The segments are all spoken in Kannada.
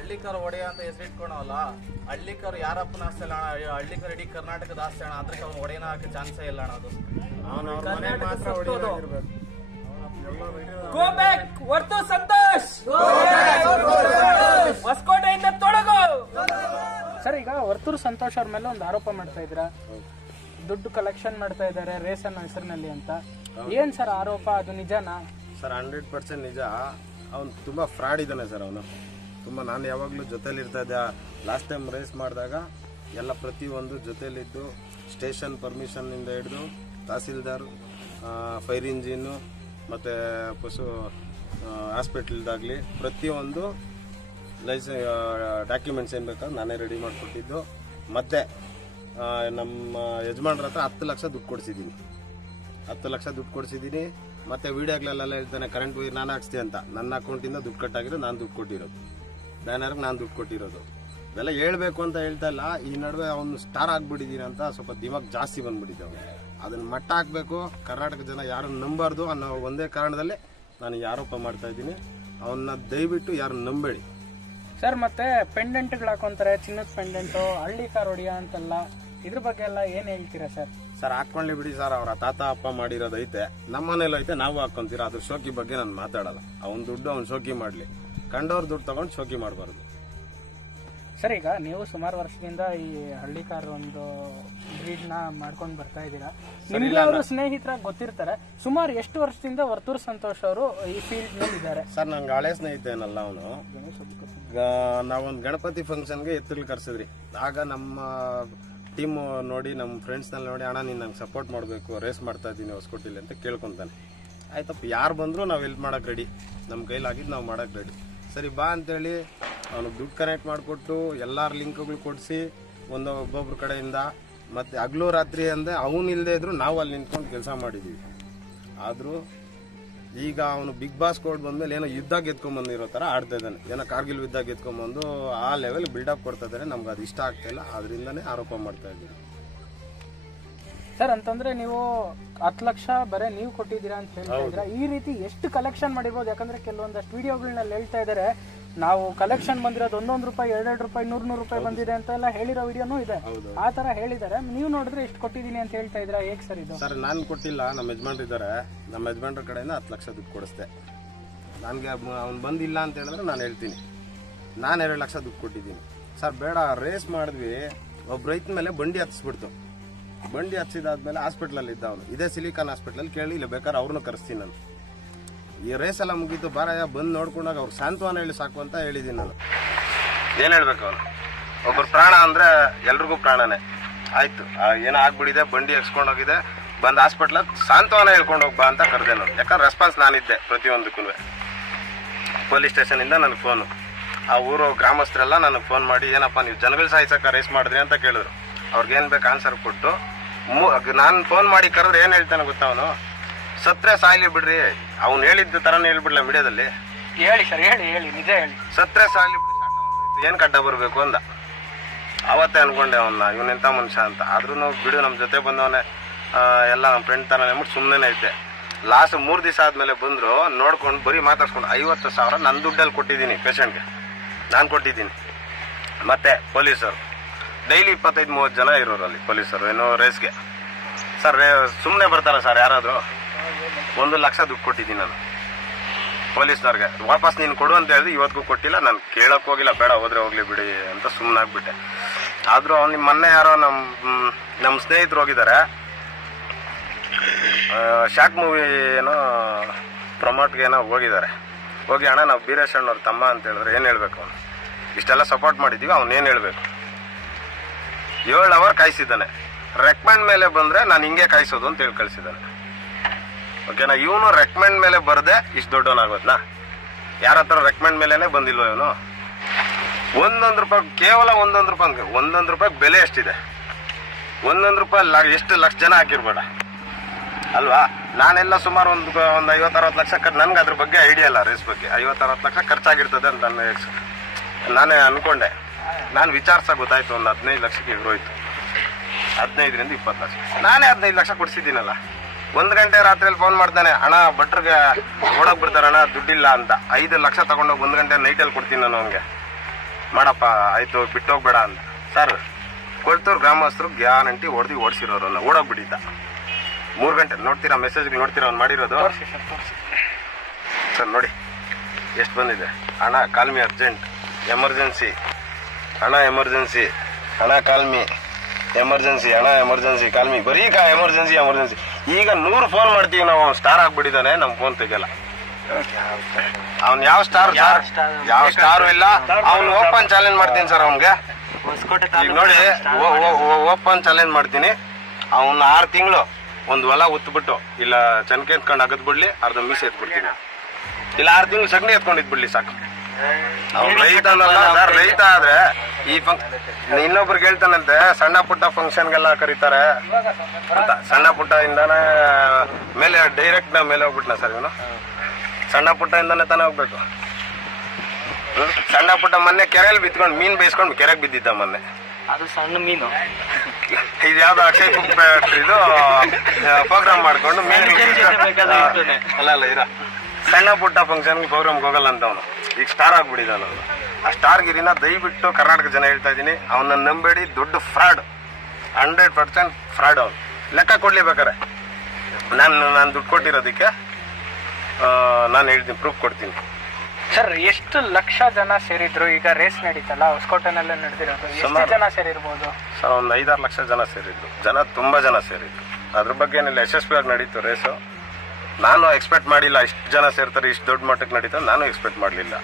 ಹಳ್ಳಿಕರ್ ಒಡೆಯ ಅಂತ ಹೆಸರಿಟ್ಕೊಳವಲ್ಲ ಹಳ್ಳಿಕರ್ ಯಾರಪ್ಪನ ಆಸ್ತಿ ಅಲ್ಲ ಅಣ್ಣ ಹಳ್ಳಿಕರ್ ಇಡೀ ಕರ್ನಾಟಕದ ಆಸ್ತಿ ಅಣ್ಣ. ಅದಕ್ಕೆ ಅವ್ನು ಒಡೆಯನ ಹಾಕಿ ಚಾನ್ಸೇ ಇಲ್ಲ ಅಣ್ಣ ಅದು. Go back Varthur Santhosh. ಹೊಸಕೋಟೆಯಿಂದ ತೊಡಗು. ಸರ್ ಈಗ ವರ್ತೂರು ಸಂತೋಷ್ ಅವ್ರ ಮೇಲೆ ಒಂದು ಆರೋಪ ಮಾಡ್ತಾ ಇದ್ರ ದುಡ್ಡು ಕಲೆಕ್ಷನ್ ಮಾಡ್ತಾ ಇದ್ದಾರೆ ರೇಸ್ ಅನ್ನ ಹೆಸರಿನಲ್ಲಿ ಅಂತ. ಏನ್ ಸರ್ ಆರೋಪ? ಅದು ನಿಜನಾ? ಸರ್ ಹಂಡ್ರೆಡ್ ಪರ್ಸೆಂಟ್ ನಿಜ. ಅವನು ತುಂಬಾ ಫ್ರಾಡ್ ಇದ್ದಾನೆ ಸರ್ ಅವನು. ತುಂಬ ನಾನು ಯಾವಾಗಲೂ ಜೊತೇಲಿರ್ತಾ ಇದ್ದೆ. ಲಾಸ್ಟ್ ಟೈಮ್ ರೇಸ್ ಮಾಡಿದಾಗ ಎಲ್ಲ ಪ್ರತಿಯೊಂದು ಜೊತೇಲಿದ್ದು ಸ್ಟೇಷನ್ ಪರ್ಮಿಷನ್ನಿಂದ ಹಿಡಿದು, ತಹಸೀಲ್ದಾರ್ ಫೈರ್ ಇಂಜಿನ್ನು ಮತ್ತು ಪಶು ಹಾಸ್ಪಿಟ್ಲ್ದಾಗಲಿ ಪ್ರತಿಯೊಂದು ಲೈಸ ಡಾಕ್ಯುಮೆಂಟ್ಸ್ ಏನು ಬೇಕಾದ್ರೆ ನಾನೇ ರೆಡಿ ಮಾಡಿಕೊಟ್ಟಿದ್ದು. ಮತ್ತು ನಮ್ಮ ಯಜಮಾನ್ರ ಹತ್ರ ಹತ್ತು ಲಕ್ಷ ದುಡ್ಡು ಕೊಡಿಸಿದ್ದೀನಿ. ಹತ್ತು ಲಕ್ಷ ದುಡ್ಡು ಕೊಡಿಸಿದ್ದೀನಿ. ಮತ್ತು ವೀಡಿಯೋಗಳಲ್ಲೆಲ್ಲ ಹೇಳ್ತಾನೆ ಕರೆಂಟ್ ನಾನು ಹಾಕ್ಸ್ತೀನಿ ಅಂತ. ನನ್ನ ಅಕೌಂಟಿಂದ ದುಡ್ಡು ಕಟ್ಟಾಗಿರೋ ನಾನು ದುಡ್ಡು ಕೊಟ್ಟಿರೋದು. ಬ್ಯಾನರ್ಗೆ ನಾನು ದುಡ್ಡು ಕೊಟ್ಟಿರೋದು. ಇದೆಲ್ಲ ಹೇಳ್ಬೇಕು ಅಂತ ಹೇಳ್ತಾ ಇಲ್ಲ. ಈ ನಡುವೆ ಅವನು ಸ್ಟಾರ್ ಆಗಿಬಿಟ್ಟಿದ್ದೀನಿ ಅಂತ ಸ್ವಲ್ಪ ದಿಮಾಗ್ ಜಾಸ್ತಿ ಬಂದ್ಬಿಟ್ಟಿದ್ದೆ ಅವನು. ಅದನ್ನ ಮಟ್ಟ ಹಾಕಬೇಕು. ಕರ್ನಾಟಕ ಜನ ಯಾರನ್ನು ನಂಬಾರ್ದು ಅನ್ನೋ ಒಂದೇ ಕಾರಣದಲ್ಲಿ ನಾನು ಆರೋಪ ಮಾಡ್ತಾ ಇದ್ದೀನಿ. ಅವನ್ನ ದಯವಿಟ್ಟು ಯಾರು ನಂಬೇಡಿ. ಸರ್ ಮತ್ತೆ ಪೆಂಡೆಂಟ್ಗಳು ಹಾಕೊಂತಾರೆ ಚಿನ್ನದ ಪೆಂಡೆಂಟು ಹಳ್ಳಿ ಕಾರ್ ಹೊಡಿಯ ಅಂತಲ್ಲ ಇದ್ರ ಬಗ್ಗೆ ಎಲ್ಲ ಏನು ಹೇಳ್ತೀರಾ ಸರ್? ಸರ್ ಹಾಕೊಳ್ಳಿ ಬಿಡಿ ಸರ್ ಅವರ ತಾತ ಅಪ್ಪ ಮಾಡಿರೋದೈತೆ. ನಮ್ಮ ಮನೇಲೈತೆ ಐತೆ ನಾವು ಹಾಕೊಂತೀರ? ಅದ್ರ ಶೋಕಿ ಬಗ್ಗೆ ನಾನು ಮಾತಾಡಲ್ಲ. ಅವ್ನ ದುಡ್ಡು ಅವ್ನು ಶೋಕಿ ಮಾಡಲಿ. ಕಂಡವ್ರ ದುಡ್ಡು ತಗೊಂಡು ಶೋಕಿ ಮಾಡಬಾರ್ದು. ಸರ್ ಈಗ ನೀವು ಸುಮಾರು ವರ್ಷದಿಂದ ಈ ಹಳ್ಳಿ ಕಾರ್ ಒಂದು ಬ್ರೀಡ್ನ ಮಾಡ್ಕೊಂಡು ಬರ್ತಾ ಇದ್ದೀರಾ. ನಿಮ್ಗೆ ಅವರು ಸ್ನೇಹಿತರ ಗೊತ್ತಿರ್ತಾರೆ. ಸುಮಾರು ಎಷ್ಟು ವರ್ಷದಿಂದ ವರ್ತೂರ್ ಸಂತೋಷ್ ಅವರು ಈ ಫೀಲ್ಡ್ನಲ್ಲಿ ಇದ್ದಾರೆ? ಸರ್ ನಂಗೆ ಹಳೆ ಸ್ನೇಹಿತೇನಲ್ಲ ಅವನು. ನಾವೊಂದು ಗಣಪತಿ ಫಂಕ್ಷನ್ಗೆ ಎತ್ತಲ್ಲಿ ಕರ್ಸಿದ್ರಿ. ಆಗ ನಮ್ಮ ಟೀಮ್ ನೋಡಿ ನಮ್ಮ ಫ್ರೆಂಡ್ಸ್ನಲ್ಲಿ ನೋಡಿ ಅಣ್ಣ ನೀನು ನಂಗೆ ಸಪೋರ್ಟ್ ಮಾಡಬೇಕು ರೇಸ್ ಮಾಡ್ತಾ ಇದ್ದೀನಿ ಹೊಸ್ಕೊಟ್ಟಿಲ್ಲ ಅಂತ ಕೇಳ್ಕೊತಾನೆ. ಆಯ್ತಪ್ಪ ಯಾರು ಬಂದರೂ ನಾವು ಹೆಲ್ಪ್ ಮಾಡೋಕೆ ರೆಡಿ ನಮ್ಮ ಕೈಲಾಗಿದ್ದು ನಾವು ಮಾಡೋಕೆ ರೆಡಿ ಸರಿ, ಬಾ ಅಂತೇಳಿ ಅವನು ದುಡ್ಡು ಕನೆಕ್ಟ್ ಮಾಡಿಕೊಟ್ಟು ಎಲ್ಲರ ಲಿಂಕ್ಗಳು ಕೊಡಿಸಿ ಒಂದು ಒಬ್ಬೊಬ್ರ ಕಡೆಯಿಂದ. ಮತ್ತು ಹಗಲು ರಾತ್ರಿ ಅಂದರೆ ಅವನು ಇಲ್ಲದೆ ಇದ್ರು ನಾವು ಅಲ್ಲಿ ನಿಂತ್ಕೊಂಡು ಕೆಲಸ ಮಾಡಿದ್ದೀವಿ ಆದರೂ ಈಗ ಅವನು ಬಿಗ್ ಬಾಸ್ ಕೋಡ್ ಬಂದಮೇಲೆ ಏನೋ ಯುದ್ಧ ಗೆದ್ಕೊಂಬಂದಿರೋ ಥರ ಆಡ್ತಾ ಇದ್ದಾನೆ. ಏನೋ ಕಾರ್ಗಿಲ್ ಯುದ್ಧ ಗೆದ್ಕೊಂಬಂದು ಆ ಲೆವೆಲ್ ಬಿಲ್ಡಪ್ ಕೊಡ್ತಾ ಇದ್ದಾರೆ. ನಮ್ಗೆ ಅದು ಇಷ್ಟ ಆಗ್ತಾಯಿಲ್ಲ ಅದರಿಂದನೇ ಆರೋಪ ಮಾಡ್ತಾ ಸರ್ ಅಂತಂದರೆ ನೀವು ಹತ್ತು ಲಕ್ಷ ಬರೀ ನೀವು ಕೊಟ್ಟಿದ್ದೀರಾ ಅಂತ ಹೇಳ್ತಾ ಇದ್ದೀರಾ ಈ ರೀತಿ ಎಷ್ಟು ಕಲೆಕ್ಷನ್ ಮಾಡಿರ್ಬೋದು? ಯಾಕಂದ್ರೆ ಕೆಲವೊಂದಷ್ಟು ವಿಡಿಯೋಗಳನ್ನೆಲ್ಲ ಹೇಳ್ತಾ ಇದ್ದಾರೆ. ನಾವು ಕಲೆಕ್ಷನ್ ಬಂದಿರೋದು ಒಂದೊಂದು ರೂಪಾಯಿ ಎರಡೆರಡು ರೂಪಾಯಿ ನೂರ್ ನೂರು ರೂಪಾಯಿ ಬಂದಿದೆ ಅಂತ ಎಲ್ಲ ಹೇಳಿರೋ ವಿಡಿಯೋನೂ ಇದೆ. ಆ ತರ ಹೇಳಿದ್ದಾರೆ. ನೀವು ನೋಡಿದ್ರೆ ಎಷ್ಟು ಕೊಟ್ಟಿದ್ದೀನಿ ಅಂತ ಹೇಳ್ತಾ ಇದ್ದೀರಾ ಹೇಗ್ ಸರ್ ಇದು? ಸರ್ ನಾನು ಕೊಟ್ಟಿಲ್ಲ. ನಮ್ಮ ಯಜಮಾನ್ರು ಇದ್ದಾರೆ. ನಮ್ಮ ಯಜಮಾನ್ರ ಕಡೆಯಿಂದ ಹತ್ತು ಲಕ್ಷ ದುಡ್ಡು ಕೊಡಿಸ್ದೆ. ನನಗೆ ಅವ್ನು ಬಂದಿಲ್ಲ ಅಂತ ಹೇಳಿದ್ರೆ ನಾನು ಹೇಳ್ತೀನಿ. ನಾನು ಎರಡು ಲಕ್ಷ ದುಡ್ಡು ಕೊಟ್ಟಿದ್ದೀನಿ. ಸರ್ ಬೇಡ ರೇಸ್ ಮಾಡಿದ್ವಿ. ಒಬ್ಬ ರೈತ ಮೇಲೆ ಬಂಡಿ ಹತ್ತಿಸ್ಬಿಡ್ತು. ಬಂಡಿ ಹಚ್ಚಿದಾದ್ಮೇಲೆ ಹಾಸ್ಪಿಟ್ಲಲ್ಲಿ ಇದ್ದ ಅವನು ಇದೇ ಸಿಲಿಕಾನ್ ಹಾಸ್ಪಿಟ್ಲಲ್ಲಿ ಕೇಳಿ, ಇಲ್ಲ ಬೇಕಾದ್ರೆ ಅವ್ರನ್ನೂ ಕರೆಸ್ತೀನಿ ನಾನು. ಈ ರೇಸ್ ಎಲ್ಲ ಮುಗೀತು, ಬಾರಯ್ಯ, ಬಂದು ನೋಡ್ಕೊಂಡಾಗ ಅವ್ರು ಸಾಂತ್ವನ ಹೇಳಿ ಸಾಕು ಅಂತ ಹೇಳಿದ್ದೀನಿ ನಾನು. ಏನು ಹೇಳ್ಬೇಕು ಅವನು? ಒಬ್ಬರು ಪ್ರಾಣ ಅಂದ್ರೆ ಎಲ್ರಿಗೂ ಪ್ರಾಣನೇ. ಆಯ್ತು ಏನೋ ಆಗ್ಬಿಡಿದೆ, ಬಂಡಿ ಎಕ್ಸ್ಕೊಂಡೋಗಿದೆ ಬಂದು ಹಾಸ್ಪಿಟ್ಲ, ಸಾಂತ್ವನ ಹೇಳ್ಕೊಂಡು ಹೋಗ್ಬಾ ಅಂತ ಕರೆದೆ ನಾನು. ಯಾಕಂದ್ರೆ ರೆಸ್ಪಾನ್ಸ್ ನಾನಿದ್ದೆ ಪ್ರತಿಯೊಂದಕ್ಕೂ. ಪೊಲೀಸ್ ಸ್ಟೇಷನಿಂದ ನನಗೆ ಫೋನು ಆ ಊರು ಗ್ರಾಮಸ್ಥರೆಲ್ಲ ನನಗೆ ಫೋನ್ ಮಾಡಿ, ಏನಪ್ಪ, ನೀವು ಜನಗಳು ಸಾಯಿಸಕ್ಕೆ ರೇಸ್ ಮಾಡಿದ್ರಿ ಅಂತ ಕೇಳಿದ್ರು. ಅವ್ರಿಗೆ ಏನು ಬೇಕು ಆನ್ಸರ್ ಕೊಟ್ಟು ನಾನು ಫೋನ್ ಮಾಡಿ ಕರೆದ್ರೆ ಏನು ಹೇಳ್ತಾನೆ ಗೊತ್ತಾ ಅವನು? ಸತ್ರೆ ಸಾಯ್ಲಿ ಬಿಡ್ರಿ. ಅವ್ನು ಹೇಳಿದ್ದ ಥರನೇ ಹೇಳ್ಬಿಡ್ಲ ಮೀಡಿಯಾದಲ್ಲಿ ಹೇಳಿ ಸರ್ ಹೇಳಿ ಹೇಳಿ ನಿಜ ಹೇಳಿ. ಸತ್ರೆ ಸಾಯ್ಲಿ ಬಿಡಿ ಏನು ಕಡ್ಡ ಬರಬೇಕು ಅಂದ. ಅವತ್ತೇ ಅನ್ಕೊಂಡೆ ಅವನ್ನ ಇವನೆಂತ ಮನುಷ್ಯ ಅಂತ. ಆದ್ರೂ ಬಿಡು ನಮ್ಮ ಜೊತೆ ಬಂದವನೇ ಎಲ್ಲ ನಮ್ಮ ಫ್ರೆಂಡ್ ತರ ಅಂದ್ಬಿಟ್ಟು ಸುಮ್ಮನೆ ಐತೆ ಲಾಸ್ಟ್ ಮೂರು ದಿವಸ ಆದಮೇಲೆ ಬಂದರು ನೋಡ್ಕೊಂಡು ಬರೀ ಮಾತಾಡ್ಸ್ಕೊಂಡು ಐವತ್ತು ಸಾವಿರ ನನ್ನ ದುಡ್ಡಲ್ಲಿ ಕೊಟ್ಟಿದ್ದೀನಿ ಪೇಷಂಟ್ಗೆ ನಾನು ಕೊಟ್ಟಿದ್ದೀನಿ. ಮತ್ತೆ ಪೊಲೀಸರು. ಡೈಲಿ ಇಪ್ಪತ್ತೈದು, ಮೂವತ್ತು ಜನ ಇರೋರು ಅಲ್ಲಿ ಪೊಲೀಸರು ಏನೋ ರೇಸ್ಗೆ ಸರ್ ಸುಮ್ಮನೆ ಬರ್ತಾರ ಸರ್ ಯಾರಾದರೂ? ಒಂದು ಲಕ್ಷ ದುಡ್ಡು ಕೊಟ್ಟಿದ್ದೀನಿ ನಾನು. ಪೊಲೀಸ್ನವ್ರಿಗೆ. ವಾಪಸ್ ನೀನು ಕೊಡು ಅಂತ ಹೇಳಿದ್ರೆ ಇವತ್ತಿಗೂ ಕೊಟ್ಟಿಲ್ಲ. ನಾನು ಕೇಳೋಕೆ ಹೋಗಿಲ್ಲ. ಬೇಡ, ಹೋದ್ರೆ ಹೋಗ್ಲಿ ಬಿಡಿ ಅಂತ ಸುಮ್ಮನಾಗ್ಬಿಟ್ಟೆ ಆದರೂ ಅವ್ನು ನಿಮ್ಮ ಮೊನ್ನೆ ಯಾರೋ ನಮ್ಮ ನಮ್ಮ ಸ್ನೇಹಿತರು ಹೋಗಿದ್ದಾರೆ. ಶಾಕ್ ಮೂವಿ ಏನೋ ಪ್ರಮೋಟ್ಗೆ ಏನೋ ಹೋಗಿದ್ದಾರೆ. ಹೋಗಿ ಅಣ್ಣ, ನಾವು ಬೀರೇಶ್ ಅಣ್ಣವ್ರ ತಮ್ಮ ಅಂತ ಹೇಳಿದ್ರೆ. ಏನು ಹೇಳಬೇಕು ಅವನು? ಇಷ್ಟೆಲ್ಲ ಸಪೋರ್ಟ್ ಮಾಡಿದ್ದೀವಿ ಅವ್ನು ಏನು ಹೇಳ್ಬೇಕು? ಏಳು ಅವರ್ ಕಾಯಿಸಿದ್ದಾನೆ. ರೆಕಮೆಂಡ್ ಮೇಲೆ ಬಂದರೆ ನಾನು ಹಿಂಗೆ ಕಾಯಿಸೋದು ಅಂತ ಹೇಳಿ ಕಳಿಸಿದ್ದಾನೆ. ಓಕೆನಾ ಇವನು ರೆಕಮೆಂಡ್ ಮೇಲೆ ಬರದೆ ಇಷ್ಟು ದೊಡ್ಡವನಾಗೋದ್ನಾ? ಯಾರ ಹತ್ರ ರೆಕಮೆಂಡ್ ಮೇಲೆನೆ ಬಂದಿಲ್ವ ಇವನು? ಒಂದೊಂದು ರೂಪಾಯಿ, ಕೇವಲ ಒಂದೊಂದು ರೂಪಾಯಿ. ಒಂದೊಂದು ರೂಪಾಯಿ ಬೆಲೆ ಎಷ್ಟಿದೆ? ಒಂದೊಂದು ರೂಪಾಯಿ ಲ, ಎಷ್ಟು ಲಕ್ಷ ಜನ ಹಾಕಿರ್ಬೇಡ ಅಲ್ವಾ? ನಾನೆಲ್ಲ ಸುಮಾರು ಒಂದು ಒಂದು ಐವತ್ತು ಅರವತ್ತು ಲಕ್ಷ ಖರ್ಚು, ನನಗೆ ಅದ್ರ ಬಗ್ಗೆ ಐಡಿಯಾ ಇಲ್ಲ ರೇಸ್ ಬಗ್ಗೆ. ಐವತ್ತು ಅರವತ್ತು ಲಕ್ಷ ಖರ್ಚಾಗಿರ್ತದೆ ಅಂತ ನಾನು ex- ನಾನೇ ಅನ್ಕೊಂಡೆ. ನಾನು ವಿಚಾರಿಸ ಗೊತ್ತಾಯ್ತು ಒಂದು ಹದಿನೈದು ಲಕ್ಷಕ್ಕೆ ಎದುರೋಯ್ತು ಹದಿನೈದರಿಂದ ಇಪ್ಪತ್ತು ಲಕ್ಷ ನಾನೇ ಹದಿನೈದು ಲಕ್ಷ ಕೊಡಿಸಿದ್ದೀನಲ್ಲ. ಒಂದು ಗಂಟೆ ರಾತ್ರಿಯಲ್ಲಿ ಫೋನ್ ಮಾಡ್ತಾನೆ ಅಣ್ಣ ಭಟ್ರಿಗೆ ಓಡೋಕ್ ಬಿಡ್ತಾರೆ ಅಣ್ಣ ದುಡ್ಡಿಲ್ಲ ಅಂತ. ಐದು ಲಕ್ಷ ತಗೊಂಡೋಗಿ ಒಂದು ಗಂಟೆ ನೈಟಲ್ಲಿ ಕೊಡ್ತೀನಿ ನಾನು ಅವನಿಗೆ. ಮಾಡಪ್ಪ ಆಯ್ತು ಬಿಟ್ಟೋಗ್ಬೇಡ ಅಂತ. ಸರ್ ಕೊಳ್ತೂರು ಗ್ರಾಮಸ್ಥರು ಗ್ಯಾರಂಟಿ ಹೊಡೆದು ಓಡಿಸಿರೋರನ್ನ ಓಡೋಗ್ಬಿಟ್ಟಿದ್ದ ಮೂರು ಗಂಟೆ ನೋಡ್ತೀರಾ ಮೆಸೇಜ್ಗೆ ನೋಡ್ತೀರಾ ಅವ್ನು ಮಾಡಿರೋದು? ಸರ್ ನೋಡಿ ಎಷ್ಟು ಬಂದಿದೆ. ಹಣ ಕಾಲ್ಮಿ ಅರ್ಜೆಂಟ್ ಎಮರ್ಜೆನ್ಸಿ ಹಣ ಎಮರ್ಜೆನ್ಸಿ ಹಣ ಕಾಲ್ಮಿ ಎಮರ್ಜೆನ್ಸಿ ಹಣ ಎಮರ್ಜೆನ್ಸಿ ಕಾಲ್ಮಿ ಬರೀ ಕಾ ಎಮರ್ಜೆನ್ಸಿ ಎಮರ್ಜೆನ್ಸಿ. ಈಗ ನೂರು ಫೋನ್ ಮಾಡ್ತೀವಿ ನಾವು ಸ್ಟಾರ್ ಆಗ್ಬಿಟ್ಟಿದ್ದಾನೆ ನಮ್ಮ ಫೋನ್ ತೆಗೆಲ್ಲ ಅವ್ನು ಯಾವ ಸ್ಟಾರ್ ಯಾವ ಸ್ಟಾರು ಇಲ್ಲ? ಅವ್ನು ಓಪನ್ ಚಾಲೆಂಜ್ ಮಾಡ್ತೀನಿ ಸರ್ ಅವನ್ಗೆ. ಈಗ ನೋಡಿ ಓಪನ್ ಚಾಲೆಂಜ್ ಮಾಡ್ತೀನಿ. ಅವನು ಆರು ತಿಂಗಳು ಒಂದು ಹೊಲ ಉತ್ಬಿಟ್ಟು ಇಲ್ಲ ಚನ್ಕೆ ಎತ್ಕೊಂಡು ಅಗದ್ ಬಿಡ್ಲಿ ಅರ್ಧ ಮೀಸೆ ಎತ್ಬಿಡ್ತೀನಿ. ಇಲ್ಲ ಆರು ತಿಂಗಳು ಸಗಣಿ ಎತ್ಕೊಂಡು ಬಿಡ್ಲಿ ಸಾಕು. ಸರ್ ರೈತ ಆದ್ರೆ ಈ ಫಂಕ್ಷನ್ ಇನ್ನೊಬ್ರಿಗೆ ಹೇಳ್ತಾನಂತೆ ಸಣ್ಣ ಪುಟ್ಟ ಫಂಕ್ಷನ್ಗೆಲ್ಲ ಕರೀತಾರೆ. ಅಂತ ಸಣ್ಣ ಪುಟ್ಟ ಇಂದಾನೆ ಮೇಲೆ ಡೈರೆಕ್ಟ್ ನಾ ಮೇಲೆ ಹೋಗ್ಬಿಟ್ನ ಸರ್ ಇವನು. ಸಣ್ಣ ಪುಟ್ಟ ಇಂದಾನೆ ತಾನೇ ಹೋಗ್ಬೇಕು? ಸಣ್ಣ ಪುಟ್ಟ ಮೊನ್ನೆ ಕೆರೆಯಲ್ಲಿ ಬಿತ್ಕೊಂಡು ಮೀನ್ ಬೇಯಿಸ್ಕೊಂಡು ಕೆರೆಗೆ ಬಿದ್ದಿದ್ದ ಮೊನ್ನೆ. ಅದು ಸಣ್ಣ ಮೀನು. ಇದು ಯಾವ್ದು ಅಕ್ಷಯ್ ಇದು ಪ್ರೋಗ್ರಾಮ್ ಮಾಡ್ಕೊಂಡು ಮೀನ್. ಅಲ್ಲ ಅಲ್ಲ ಇರ. ಸಣ್ಣ ಪುಟ್ಟ ಫಂಕ್ಷನ್ಗೆ ಪ್ರೋಗ್ರಾಮ್ಗೆ ಹೋಗಲ್ಲ ಅಂತ ಅವನು. ಈಗ ಸ್ಟಾರ್ ಆಗ್ಬಿಟ್ಟಿದ್ದಾನ ಅವನು. ಆ ಸ್ಟಾರ್ ಗಿರಿನ ದಯವಿಟ್ಟು ಕರ್ನಾಟಕ ಜನ ಹೇಳ್ತಾ ಇದ್ದೀನಿ ಅವನ್ನ ನಂಬೇಡಿ ದೊಡ್ಡ ಫ್ರಾಡ್ ಹಂಡ್ರೆಡ್ ಪರ್ಸೆಂಟ್ ಫ್ರಾಡ್ ಅವನು. ಲೆಕ್ಕ ಕೊಡ್ಲಿ ಬೇಕಾರೆ ನಾನು ನಾನು ದುಡ್ಡು ಕೊಟ್ಟಿರೋದಕ್ಕೆ ನಾನು ಹೇಳ್ತೀನಿ ಪ್ರೂಫ್ ಕೊಡ್ತೀನಿ. ಸರ್ ಎಷ್ಟು ಲಕ್ಷ ಜನ ಸೇರಿದ್ರು? ಈಗ ರೇಸ್ ನಡೀತಲ್ಲ ಹೊಸಕೋಟೆನಲ್ಲೇ ನಡೆದಿರೋದು. ಎಷ್ಟು ಜನ ಸೇರಿರ್ಬೋದು? ಸರ್ ಒಂದು ಐದಾರು ಲಕ್ಷ ಜನ ಸೇರಿದ್ರು. ಜನ ತುಂಬ ಜನ ಸೇರಿದ್ರು. ಅದ್ರ ಬಗ್ಗೆ ಏನಿಲ್ಲ ಯಶಸ್ವಿಯಾಗಿ ನಡೀತು ರೇಸು ನಾನು ಎಕ್ಸ್ಪೆಕ್ಟ್ ಮಾಡಿಲ್ಲ ಇಷ್ಟು ಜನ ಸೇರ್ತಾರೆ, ಇಷ್ಟು ದೊಡ್ಡ ಮಟ್ಟಕ್ಕೆ ನಡೀತು ನಾನು ಎಕ್ಸ್ಪೆಕ್ಟ್ ಮಾಡಲಿಲ್ಲ.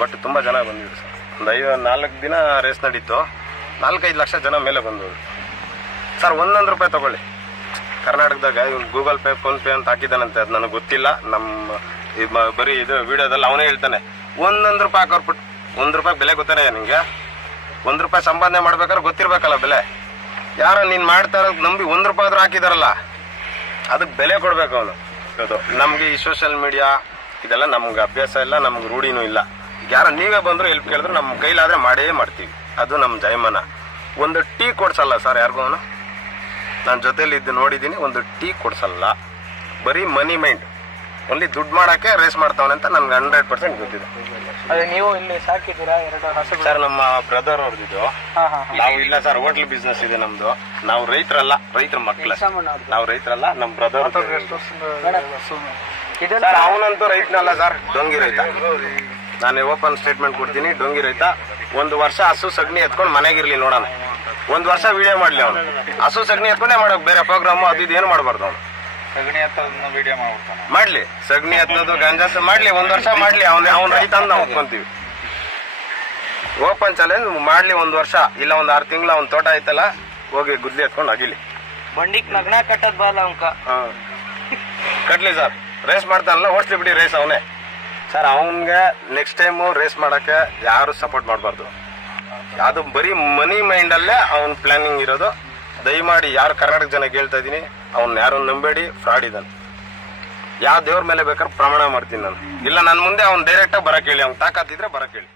ಬಟ್ ತುಂಬ ಜನ ಬಂದಿದ್ರು ಸರ್. ಒಂದು ಐದು ನಾಲ್ಕು ದಿನ ರೇಸ್ ನಡೀತು. ನಾಲ್ಕೈದು ಲಕ್ಷ ಜನ ಮೇಲೆ ಬಂದವರು. ಸರ್, ಒಂದೊಂದು ರೂಪಾಯಿ ತಗೊಳ್ಳಿ. ಕರ್ನಾಟಕದಾಗ ಇವ್ನು ಗೂಗಲ್ ಪೇ ಫೋನ್ ಪೇ ಅಂತ ಹಾಕಿದ್ದಾನಂತೆ, ಅದು ನನಗೆ ಗೊತ್ತಿಲ್ಲ. ನಮ್ಮ ಬರೀ ಇದು ವಿಡಿಯೋದಲ್ಲಿ ಅವನೇ ಹೇಳ್ತಾನೆ. ಒಂದೊಂದು ರೂಪಾಯಿ ಹಾಕೋರ್ಬಿಟ್ಟು ಒಂದು ರೂಪಾಯಿ ಬೆಲೆ ಗೊತ್ತಾನೆ ನಿಮಗೆ ಒಂದು ರೂಪಾಯಿ ಸಂಪಾದನೆ ಮಾಡ್ಬೇಕಾದ್ರೆ ಗೊತ್ತಿರಬೇಕಲ್ಲ ಬೆಲೆ. ಯಾರೋ ನೀನು ಮಾಡ್ತಾ ನಂಬಿ ಒಂದು ರೂಪಾಯಿ ಆದರೂ ಹಾಕಿದಾರಲ್ಲ. ಅದಕ್ಕೆ ಬೆಲೆ ಕೊಡಬೇಕು ಅವನು. ಅದು ನಮಗೆ ಈ ಸೋಷಿಯಲ್ ಮೀಡಿಯಾ ಇದೆಲ್ಲ ನಮ್ಗೆ ಅಭ್ಯಾಸ ಇಲ್ಲ ನಮ್ಗೆ ರೂಢಿನೂ ಇಲ್ಲ. ಯಾರ ನೀವೇ ಬಂದರೂ ಹೆಲ್ಪ್ ಕೇಳಿದ್ರು ನಮ್ಮ ಕೈಲಾದ್ರೆ ಮಾಡೇ ಮಾಡ್ತೀವಿ. ಅದು ನಮ್ಮ ಜಯಮಾನ. ಒಂದು ಟೀ ಕೊಡ್ಸಲ್ಲ ಸರ್ ಯಾರಿಗೂ ನಾನು ಜೊತೆಲಿ ಇದ್ದು ನೋಡಿದ್ದೀನಿ ಒಂದು ಟೀ ಕೊಡ್ಸಲ್ಲ. ಬರೀ ಮನಿ ಮೈಂಡ್ ಓನ್ಲಿ ದುಡ್ಡು ಮಾಡೋಕ್ಕೆ ರೇಸ್ ಮಾಡ್ತಾವನೆ ಅಂತ ನನ್ಗೆ ಹಂಡ್ರೆಡ್ ಪರ್ಸೆಂಟ್ ಗೊತ್ತಿದೆ. ಅದೇ ನೀವು ಇಲ್ಲಿ ಸಾಕಿದ್ದೀರಾ? ಎರಡು ಸರ್ ನಮ್ಮ ಬ್ರದರ್ ಅವ್ರದ್ದು. ನಾವು ಇಲ್ಲ ಸರ್ ಹೋಟ್ಲ್ ಬಿಸ್ನೆಸ್ ಇದೆ ನಮ್ದು. ನಾವು ರೈತರಲ್ಲ ರೈತರ ಮಕ್ಕಳ ನಾವು ರೈತರಲ್ಲ ನಮ್ಮ ಬ್ರದರ್ ಸರ್ ಅವನಂತೂ ರೈತನಲ್ಲ ಸರ್ ಡೊಂಗಿ ರೈತ. ನಾನು ಓಪನ್ ಸ್ಟೇಟ್ಮೆಂಟ್ ಕೊಡ್ತೀನಿ ಡೊಂಗಿ ರೈತ. ಒಂದು ವರ್ಷ ಹಸು ಸಗಣಿ ಎತ್ಕೊಂಡು ಮನೆಗಿರ್ಲಿ ನೋಡೋಣ. ಒಂದು ವರ್ಷ ವಿಡಿಯೋ ಮಾಡ್ಲಿ ಅವನು. ಹಸು ಸಗಣಿ ಎತ್ಕೊಂಡೇ ಮಾಡೋಕೆ ಬೇರೆ ಪ್ರೋಗ್ರಾಮ್ ಅದು ಇದು ಏನು ಮಾಡಬಾರ್ದು ಅವನು. ಮಾಡ್ಲಿ. ಸಗಣಿ ಎತ್ತೋದು ಗಂಜಾಸ ಮಾಡ್ಲಿ ಒಂದ್ ವರ್ಷ ಮಾಡ್ಲಿ ಅವ್ನ ಅವ್ನ ರೈತ ಅಂತ ನಾವು ಒಪ್ಕೊಂತೀವಿ. ಓಪನ್ ಚಾಲೆಂಜ್ ಮಾಡ್ಲಿ ಒಂದ್ ವರ್ಷ ಇಲ್ಲ ಒಂದ್ ಆರು ತಿಂಗಳ ಅವ್ನ ತೋಟ ಐತಲ್ಲ ಹೋಗಿ ಗುದ್ದಿ ಹತ್ಕೊಂಡು ಅಗಿಲಿ. ಬಂಡಿಗ್ ನಗ್ನ ಕಟ್ಟದ್ ಬಾಲ ಅವಂಕ ಹಾ. ಕಟ್ಲಿ ಸರ್. ರೇಸ್ ಮಾಡ್ತಾನಲ್ಲ ಓಡಿಸ್ಲಿ ಬಿಡಿ ರೇಸ್ ಅವನೇ. ಸರ್ ಅವನ್ಗೆ ನೆಕ್ಸ್ಟ್ ಟೈಮು ರೇಸ್ ಮಾಡಕ್ಕೆ ಯಾರು ಸಪೋರ್ಟ್ ಮಾಡಬಾರ್ದು. ಅದು ಬರೀ ಮನಿ ಮೈಂಡಲ್ಲೇ ಅವ್ನ ಪ್ಲಾನಿಂಗ್ ಇರೋದು. ದಯಮಾಡಿ ಯಾರು ಕರ್ನಾಟಕ ಜನ ಹೇಳ್ತಾ ಇದ್ದೀನಿ ಅವ್ನ ಯಾರು ನಂಬೇಡಿ ಫ್ರಾಡ್ ಇದ್ದಾನೆ ಯಾವ ದೇವ್ರ ಮೇಲೆ ಬೇಕಾದ್ರೆ ಪ್ರಮಾಣ ಮಾಡ್ತೀನಿ ನಾನು. ಇಲ್ಲ ನನ್ನ ಮುಂದೆ ಅವ್ನು ಡೈರೆಕ್ಟಾಗಿ ಬರಕ್ಕೆ ಹೇಳಿ ಅವ್ನು ತಾಕತ್ತಿದ್ರೆ ಬರಕ್ಕೆ ಹೇಳಿ.